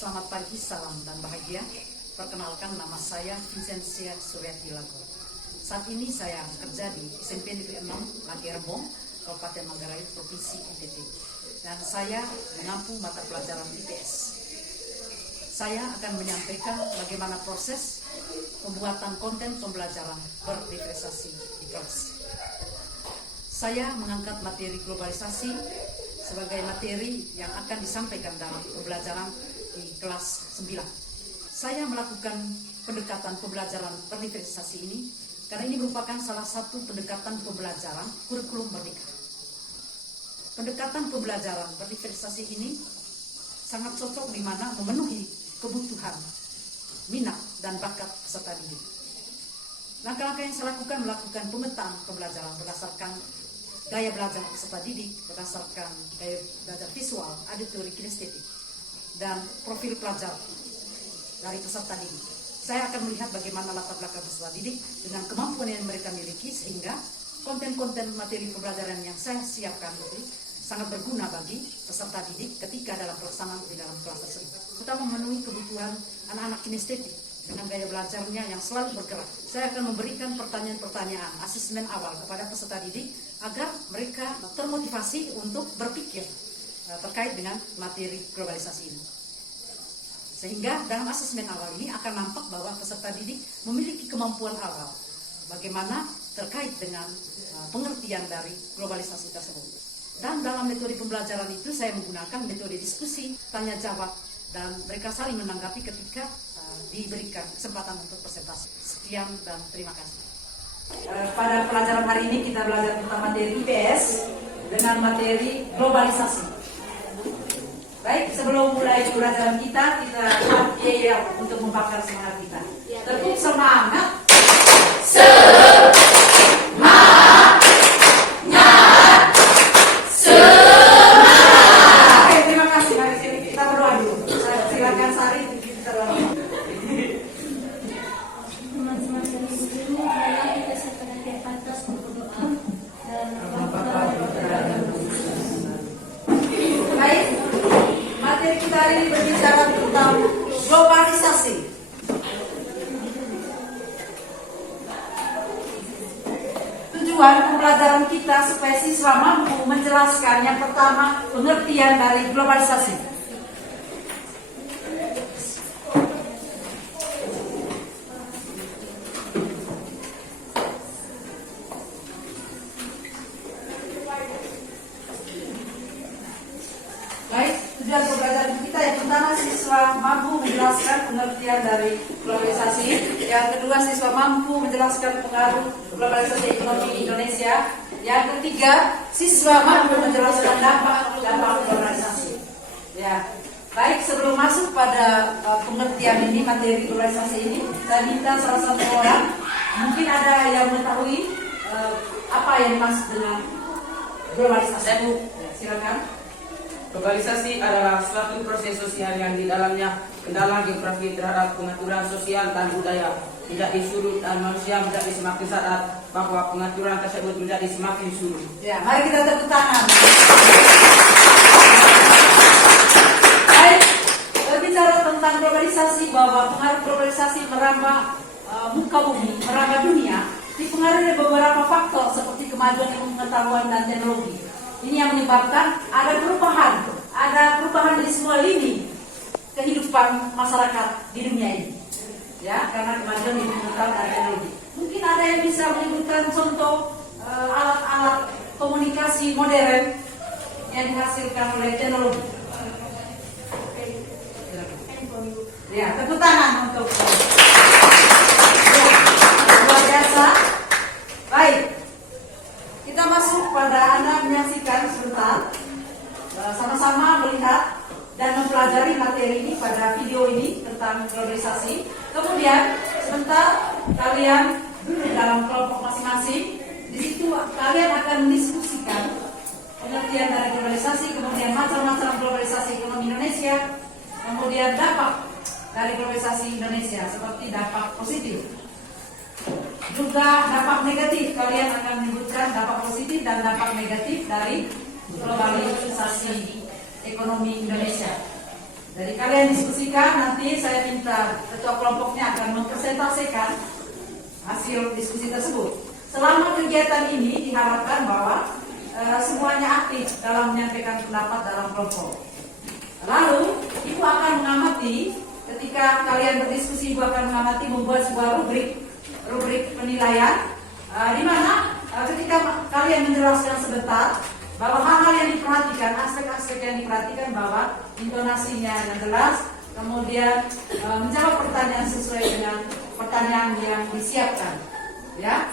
Selamat pagi, salam dan bahagia. Perkenalkan, nama saya Vincentia Suryati Lagor. Saat ini saya bekerja di SMP Negeri 6 Lagerbong, Kabupaten Manggarai, Provinsi NTT. Dan saya mengampu mata pelajaran IPS. Saya akan menyampaikan bagaimana proses pembuatan konten pembelajaran berdifferensiasi di kelas. Saya mengangkat materi globalisasi sebagai materi yang akan disampaikan dalam pembelajaran di kelas 9. Saya melakukan pendekatan pembelajaran berdifferensiasi ini karena ini merupakan salah satu pendekatan pembelajaran kurikulum merdeka. Pendekatan pembelajaran berdifferensiasi ini sangat cocok di mana memenuhi kebutuhan, minat, dan bakat peserta didik. Langkah-langkah yang saya lakukan melakukan pemetaan pembelajaran berdasarkan gaya belajar peserta didik, berdasarkan gaya belajar visual, auditori, kinestetik, dan profil pelajar dari peserta didik. Saya akan melihat bagaimana latar belakang peserta didik dengan kemampuan yang mereka miliki, sehingga konten-konten materi pembelajaran yang saya siapkan itu sangat berguna bagi peserta didik ketika dalam pelaksanaan di dalam kelas tersebut. Kita memenuhi kebutuhan anak-anak kinestetik dengan gaya belajarnya yang selalu bergerak. Saya akan memberikan pertanyaan-pertanyaan asesmen awal kepada peserta didik agar mereka termotivasi untuk berpikir terkait dengan materi globalisasi ini. Sehingga dalam asesmen awal ini akan nampak bahwa peserta didik memiliki kemampuan awal bagaimana terkait dengan pengertian dari globalisasi tersebut. Dan dalam metode pembelajaran itu saya menggunakan metode diskusi, tanya jawab, dan mereka saling menanggapi ketika diberikan kesempatan untuk presentasi. Sekian dan terima kasih. Pada pelajaran hari ini kita belajar tentang materi IPS dengan materi globalisasi. Baik, sebelum mulai pelajaran kita ya untuk membakar semangat kita. Tepuk semangat. Hari ini berbicara tentang globalisasi. Tujuan pembelajaran kita supaya siswa mampu menjelaskan yang pertama pengertian dari globalisasi. Tujuan pembelajaran kita yang pertama siswa mampu menjelaskan pengertian dari globalisasi. Yang kedua siswa mampu menjelaskan pengaruh globalisasi ekonomi Indonesia. Yang ketiga siswa mampu menjelaskan dampak globalisasi. Ya, baik, sebelum masuk pada pengertian ini materi globalisasi ini, saya minta salah satu orang mungkin ada yang mengetahui apa yang dimaksud dengan globalisasi. Ya, silakan. Globalisasi adalah suatu proses sosial yang di dalamnya kendala geografi terhadap pengaturan sosial dan budaya tidak disurut dan manusia menjadi semakin sadar bahwa pengaturan tersebut menjadi semakin sulit. Ya, mari kita tepuk tangan. Baik, berbicara tentang globalisasi, bahwa pengaruh globalisasi merambah muka bumi, merambah dunia, dipengaruhi beberapa faktor seperti kemajuan ilmu pengetahuan dan teknologi. Ini yang menyebabkan ada perubahan di semua lini kehidupan masyarakat di dunia ini. Ya, karena kemajuan ilmu pengetahuan dan teknologi. Mungkin ada yang bisa menyebutkan contoh alat-alat komunikasi modern yang dihasilkan oleh teknologi. Ya, tepuk tangan untuk luar biasa. Baik. Kita masuk pada Anda menyaksikan sebentar, sama-sama melihat dan mempelajari materi ini pada video ini tentang globalisasi. Kemudian sebentar kalian dalam kelompok masing-masing, di situ kalian akan mendiskusikan pengertian dari globalisasi, kemudian macam-macam globalisasi ekonomi Indonesia, kemudian dampak dari globalisasi Indonesia seperti dampak positif. Juga dampak negatif, kalian akan menyebutkan dampak positif dan dampak negatif dari globalisasi ekonomi Indonesia. Jadi kalian diskusikan, nanti saya minta ketua kelompoknya akan mempresentasikan hasil diskusi tersebut. Selama kegiatan ini diharapkan bahwa semuanya aktif dalam menyampaikan pendapat dalam kelompok. Lalu Ibu akan mengamati, ketika kalian berdiskusi Ibu akan mengamati membuat sebuah rubrik penilaian, di mana ketika kalian menjelaskan sebentar bahwa hal-hal yang diperhatikan, aspek-aspek yang diperhatikan, bahwa intonasinya yang jelas, kemudian menjawab pertanyaan sesuai dengan pertanyaan yang disiapkan, ya.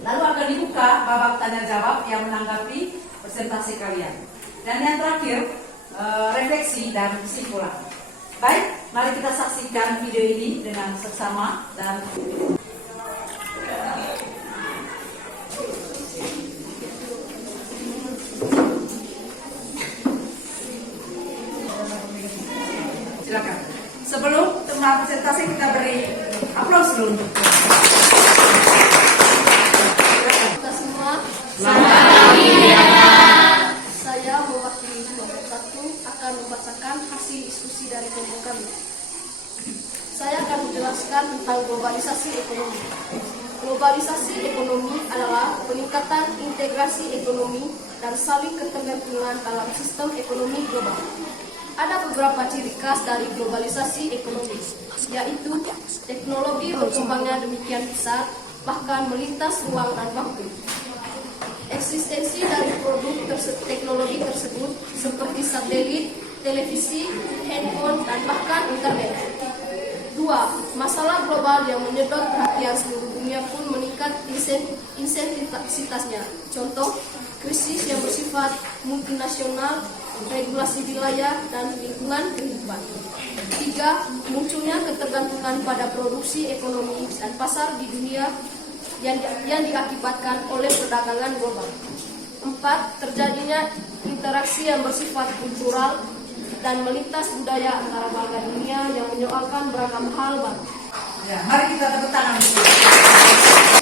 Lalu akan dibuka babak tanya jawab yang menanggapi presentasi kalian. Dan yang terakhir, refleksi dan kesimpulan. Baik, mari kita saksikan video ini dengan seksama dan silakan. Sebelum teman presentasi kita beri aplaus dulu. Kita semua, saya mewakili kelompok 1 akan membacakan hasil diskusi dari kelompok kami. Saya akan menjelaskan tentang globalisasi ekonomi. Globalisasi ekonomi adalah peningkatan integrasi ekonomi dan saling ketergantungan dalam sistem ekonomi global. Ada beberapa ciri khas dari globalisasi ekonomi, yaitu teknologi berkembangnya demikian besar, bahkan melintas ruang dan waktu. Eksistensi dari produk teknologi tersebut seperti satelit, televisi, handphone, dan bahkan internet. 2. Masalah global yang menyedot perhatian seluruh dunia pun meningkat intensitasnya. Contoh, krisis yang bersifat multinasional, regulasi wilayah, dan lingkungan kehidupan. 3. Munculnya ketergantungan pada produksi ekonomi dan pasar di dunia yang diakibatkan oleh perdagangan global. 4. Terjadinya interaksi yang bersifat kultural dan melintas budaya antara warga dunia yang menyoalkan beragam hal baru. ya, mari kita tepuk tangan.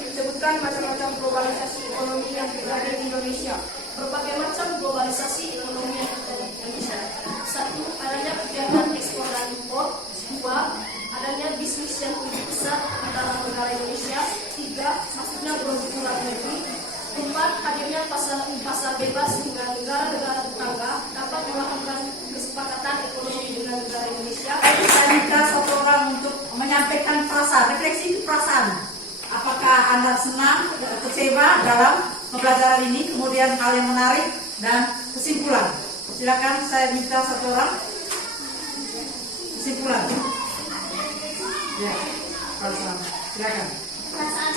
Disebutkan macam-macam globalisasi ekonomi yang terjadi di Indonesia. Berbagai macam globalisasi ekonomi yang terjadi di Indonesia. 1. Adanya kegiatan ekspor dan impor. 2. Adanya bisnis yang lebih besar di dalam negara Indonesia. 3. Masuknya produk luar negeri. 4. Hadirnya pasar bebas hingga negara-negara tetangga dapat melakukan kesepakatan ekonomi dengan negara Indonesia. Saya minta satu orang untuk menyampaikan perasaan, refleksi itu perasaan. Apakah Anda senang, kecewa dalam pembelajaran ini, kemudian hal yang menarik dan kesimpulan. Silakan, saya minta satu orang kesimpulan. Ya, perasaan. Silakan. Perasaan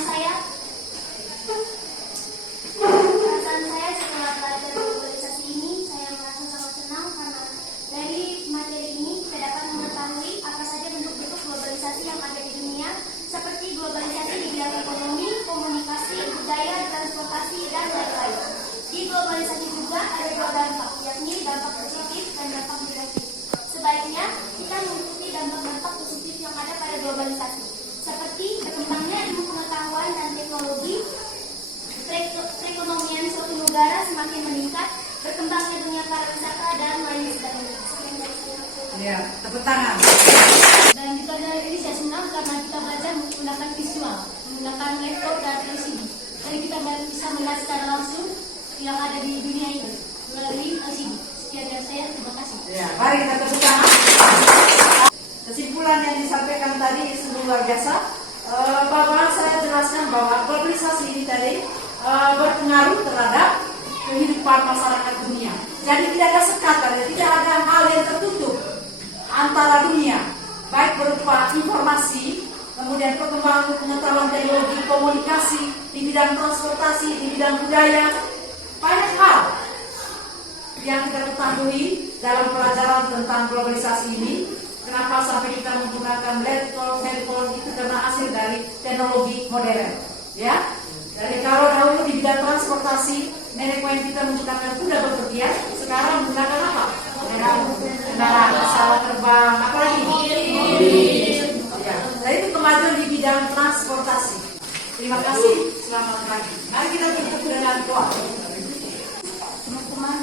saya setelah belajar globalisasi ini, saya merasa sangat senang karena dari materi ini kita dapat mengetahui apa saja bentuk-bentuk globalisasi yang ada di dunia, seperti globalisasi di bidang ekonomi, komunikasi, budaya, transportasi, dan lain-lain. Di globalisasi juga ada dua dampak, yakni dampak positif dan dampak negatif. Sebaiknya kita mengikuti dampak-dampak positif yang ada pada globalisasi, seperti berkembangnya ilmu pengetahuan dan teknologi, perekonomian suatu negara semakin meningkat, berkembangnya dunia pariwisata, dan lain sebagainya. Ya, tepuk tangan. Dan di pelajaran ini saya senang karena kita belajar menggunakan visual, menggunakan laptop dan LCD. Jadi kita bisa melihat secara langsung yang ada di dunia ini melalui LCD. Sekian dari saya, terima kasih. Ya, mari kita tepuk tangan. Kesimpulan yang disampaikan tadi sungguh luar biasa. Bahwa saya jelaskan bahwa globalisasi ini tadi berpengaruh terhadap kehidupan masyarakat dunia. Jadi tidak ada sekat, tidak ada hal yang tertutup antara dunia, baik berupa informasi, kemudian perkembangan pengetahuan teknologi, komunikasi, di bidang transportasi, di bidang budaya, banyak hal yang kita ketahui dalam pelajaran tentang globalisasi ini. Kenapa sampai kita menggunakan laptop, handphone, itu karena hasil dari teknologi modern, ya. Dari kalau dahulu di bidang transportasi, nenek moyang kita menggunakan kuda berpergian, sekarang menggunakan apa? Kendaraan, pesawat terbang, apa lagi? Ya, jadi itu kemajuan di bidang transportasi. Terima kasih, selamat pagi. Mari kita tutup dengan doa. Teman-teman,